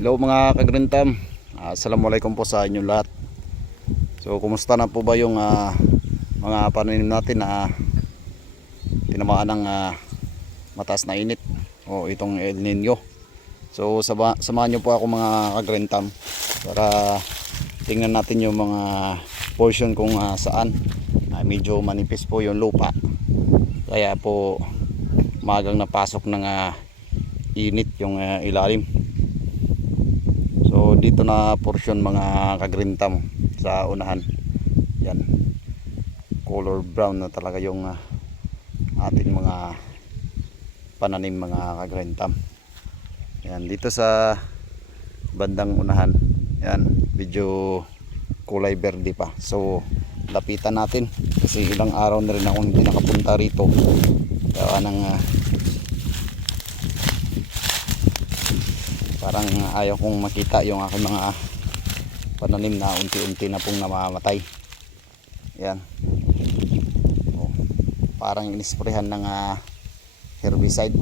Hello mga kagrintam. Ah, Assalamualaikum po sa inyo lahat. So kumusta na po ba yung ah, mga pananim natin na tinamaan ng ah, mataas na init o itong El Nino. So sama, samahan niyo po ako mga kagrintam para tingnan natin yung mga portion kung ah, saan Ah, medyo manipis po yung lupa. Kaya po magang napasok ng ah, init yung ah, ilalim. Dito na portion mga kagrintam sa unahan. Yan. Color brown na talaga yung ah, ating mga pananim mga kagrintam. Yan dito sa bandang unahan. Yan, medyo kulay berde pa. So lapitan natin kasi ilang araw na rin ako hindi nakapunta rito. Kaya nang ah, parang ayaw kong makita yung aking mga pananim na unti-unti na pong namamatay. Yan. Oh, parang inisprehan ng ah, herbicide.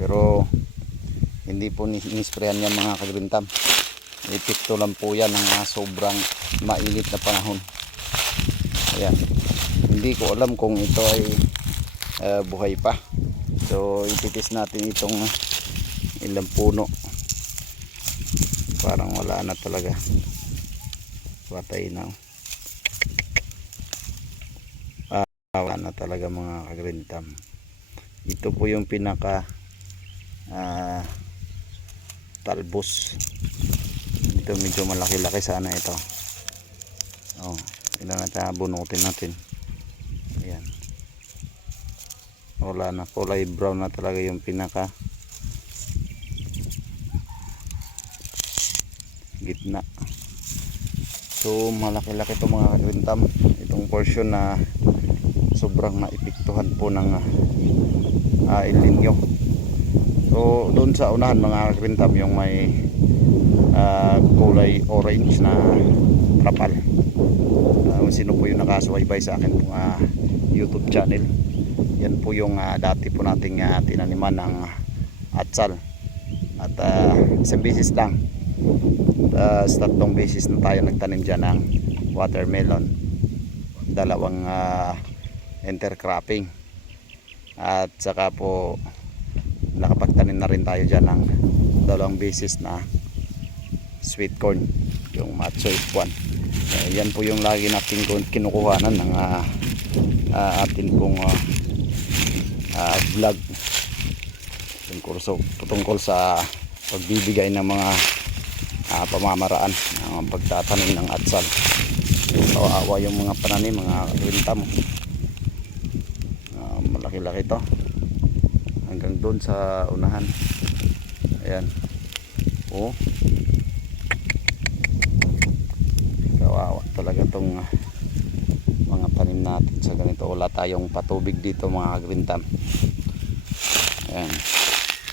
Pero hindi po ni- inisprehan yan mga kagrintam. Epekto lang po yan ng ah, sobrang mainit na panahon. Ayan. Hindi ko alam kung ito ay ah, buhay pa. So ititis natin itong ah, ilang puno. Parang wala na talaga. Patay na. Ah, wala na talaga mga kagrintam. Ito po yung pinaka ah, talbos. Ito medyo malaki laki sana ito. Oh, ilan natin bunutin natin. Ayan. Wala na kulay brown na talaga yung pinaka gitna. So malaki-laki itong mga kagrintam itong portion na sobrang naipiktuhan po ng uh, El so doon sa unahan mga kagrintam yung may ah, kulay orange na trapal Ah, kung sino po yung nakasubaybay sa akin pong ah, youtube channel. Yan po yung ah, dati po nating ah, tinaniman ng atsal. At ah, isang beses lang Tapos tatlong beses na tayo nagtanim dyan ng watermelon. Dalawang ah, intercropping. At saka po nakapagtanim na rin tayo dyan ng dalawang beses na sweet corn. Yung macho one. Eh, yan po yung lagi natin kinukuhanan ng ah, ah, atin pong ah, ah, vlog tungkol, so, tungkol sa pagbibigay ng mga ah, pamamaraan ng pagtatanim ng atsal. Kawawa yung mga pananim mga kwenta mo Ah, malaki-laki to. Hanggang doon sa unahan. Ayan. Oh. Kawawa talaga tong ah, mga tanim natin sa ganito. Wala tayong patubig dito mga kagrintam ayan.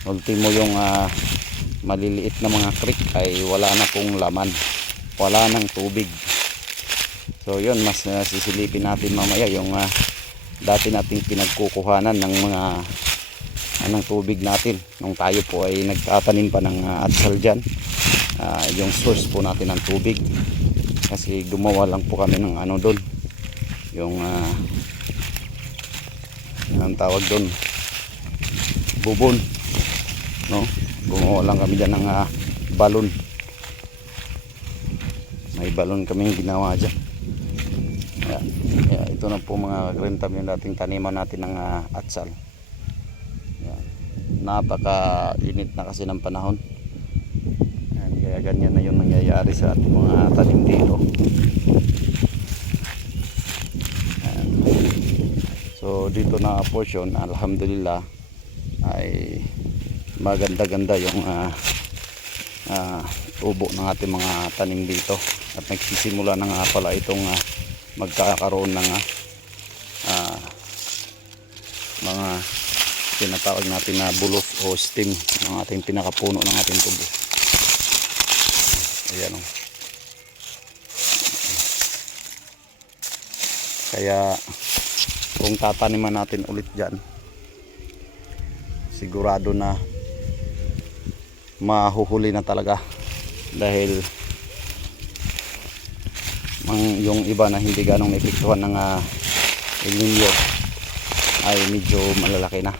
Ultimo yung ah, maliliit na mga creek ay wala na pong laman. Wala nang tubig. So yun mas uh, sisilipin natin mamaya yung ah, dati nating pinagkukuhanan ng mga anong tubig natin nung tayo po ay nagtatanim pa ng uh, atsal dyan. Ah, yung source po natin ng tubig. Kasi gumawa lang po kami ng ano doon yung uh, ang tawag doon bubon. No gumawa lang kami dyan ng ah, balon. May balon kami ginawa dyan. Kaya, kaya ito na po mga kagrintam yung dating taniman natin ng ah, atsal. Yan. napaka init na kasi ng panahon. Yan, kaya ganyan na yung nangyayari sa ating mga tanim dito. So dito na portion alhamdulillah ay maganda-ganda yung ah ah, tubo ng ating mga tanim dito. At nagsisimula na nga pala itong ah, magkakaroon ng ah, mga tinatawag natin na bulos o stem ng ating pinakapuno ng ating tubo. Ayan o kaya kung tataniman natin ulit dyan sigurado na mahuhuli na talaga. Dahil mang, yung iba na hindi ganong naepektuhan ng uh, El Nino ay medyo malalaki na.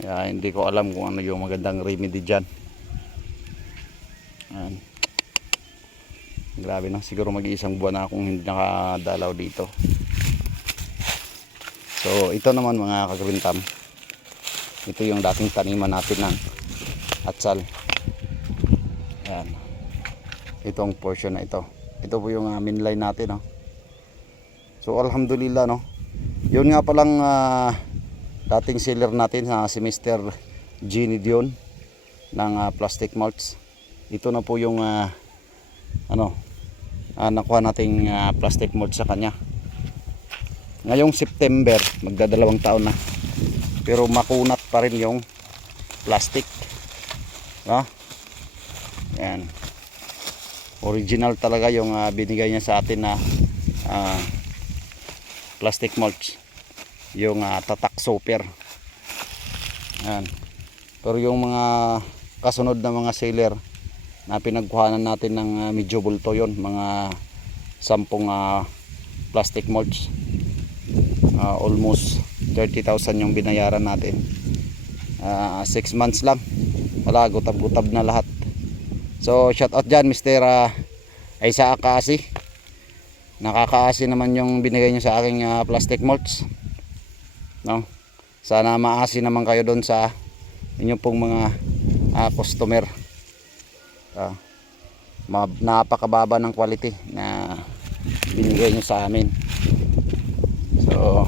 Kaya hindi ko alam kung ano yung magandang remedy dyan. Ayan. grabe na. Siguro mag-iisang buwan na akong hindi nakadalaw dito. So ito naman mga kagrintam ito yung dating taniman natin ng atsal Ayan. itong portion na ito ito po yung uh, main line natin no? so alhamdulillah no yun nga palang ah, dating seller natin na si Mr. Genie Dion ng ah, plastic mulch ito na po yung ah, ano ah, nakuha nating ah, plastic mulch sa kanya ngayong September magdadalawang taon na pero makunat pa rin yung plastic no? yan original talaga yung ah, binigay niya sa atin na ah, plastic mulch. Yung ah, tatak super. Yan pero yung mga kasunod na mga seller na pinagkuhanan natin ng ah, medyo bulto yon mga sampung ah, plastic mulch Ah, almost 30,000 yung binayaran natin. 6 months lang wala gutab-gutab na lahat. So shout out dyan Mr. ah, Isaac Kasi nakakaasi naman yung binigay nyo sa aking ah, plastic mulch. No? Sana maasi naman kayo doon sa inyong pong mga ah, customer. Ma- napakababa ng quality na binigay nyo sa amin. So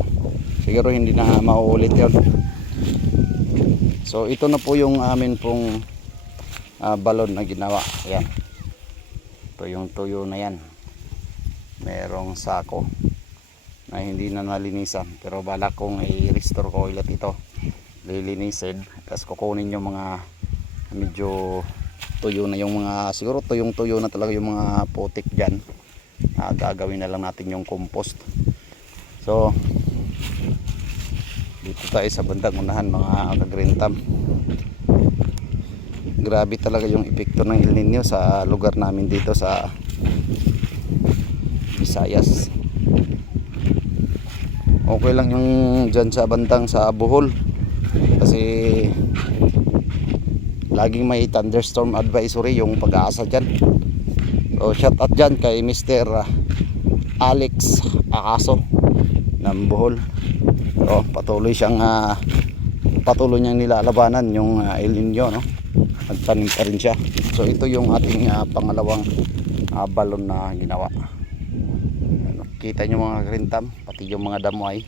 siguro hindi na mauulit yun so ito na po yung amin pong ah, balon na ginawa. Ayan. Ito yung tuyo na yan. Merong sako na hindi na nalinisan. Pero balak kong i-restore ko ulit ito. Lilinisin. Tapos kukunin yung mga medyo tuyo na yung mga siguro tuyong tuyo na talaga yung mga putik dyan. Ah, gagawin na lang natin yung compost. So dito tayo sa bandang unahan mga kagrintam grabe talaga yung epekto ng El Nino sa lugar namin dito sa Visayas. Okay lang yung dyan sa bandang sa Bohol. Kasi laging may thunderstorm advisory yung pag-aasa dyan. So shout out dyan kay Mr. Alex Akaso ng Bohol so, patuloy siyang ah, patuloy niyang nilalabanan yung ah, El Nino no? nagtanim pa rin siya. So ito yung ating ah, pangalawang ah, balon na ginawa. Ano, kita nyo mga karintam pati yung mga damo ay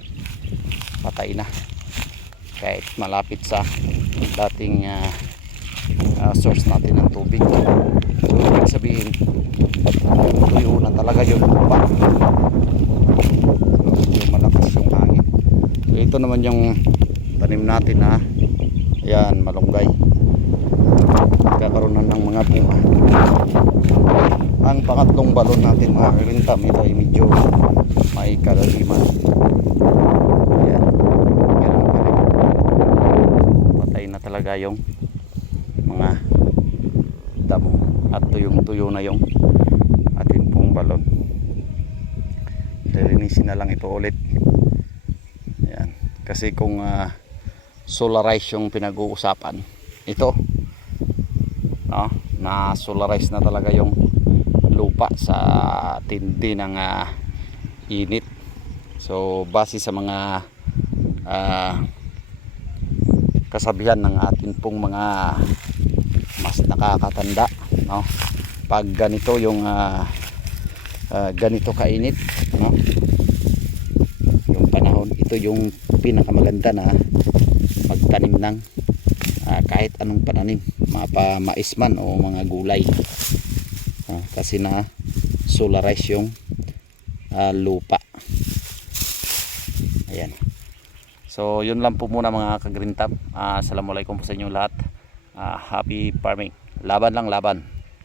patay na. Kahit malapit sa dating ah, ah, source natin ng tubig. So ibig sabihin tuyo na talaga lupa yung malakas yung hangin so ito naman yung tanim natin na yan malunggay. Kakaroon na ng mga bunga. Ang pangatlong balon natin mga karintam ito ay medyo may kalaliman yan yan ang galing patay na talaga yung mga damo at tuyong tuyo na yung atin pong balon. Lilinisin na lang ito ulit kasi kung ah, solarize yung pinag-uusapan ito no, na solarize na talaga yung lupa sa tindi ng ah, init. So base sa mga ah, kasabihan ng atin pong mga mas nakakatanda no pag ganito yung ah, ah, ganito kainit no yung panahon ito yung pinakamaganda na magtanim ng ah, kahit anong pananim mapa mais man o mga gulay. Ah, kasi na solarize yung ah, lupa. Ayan. So yun lang po muna mga kagrintab uh, assalamualaikum po sa inyo lahat. Ah, happy farming. Laban lang laban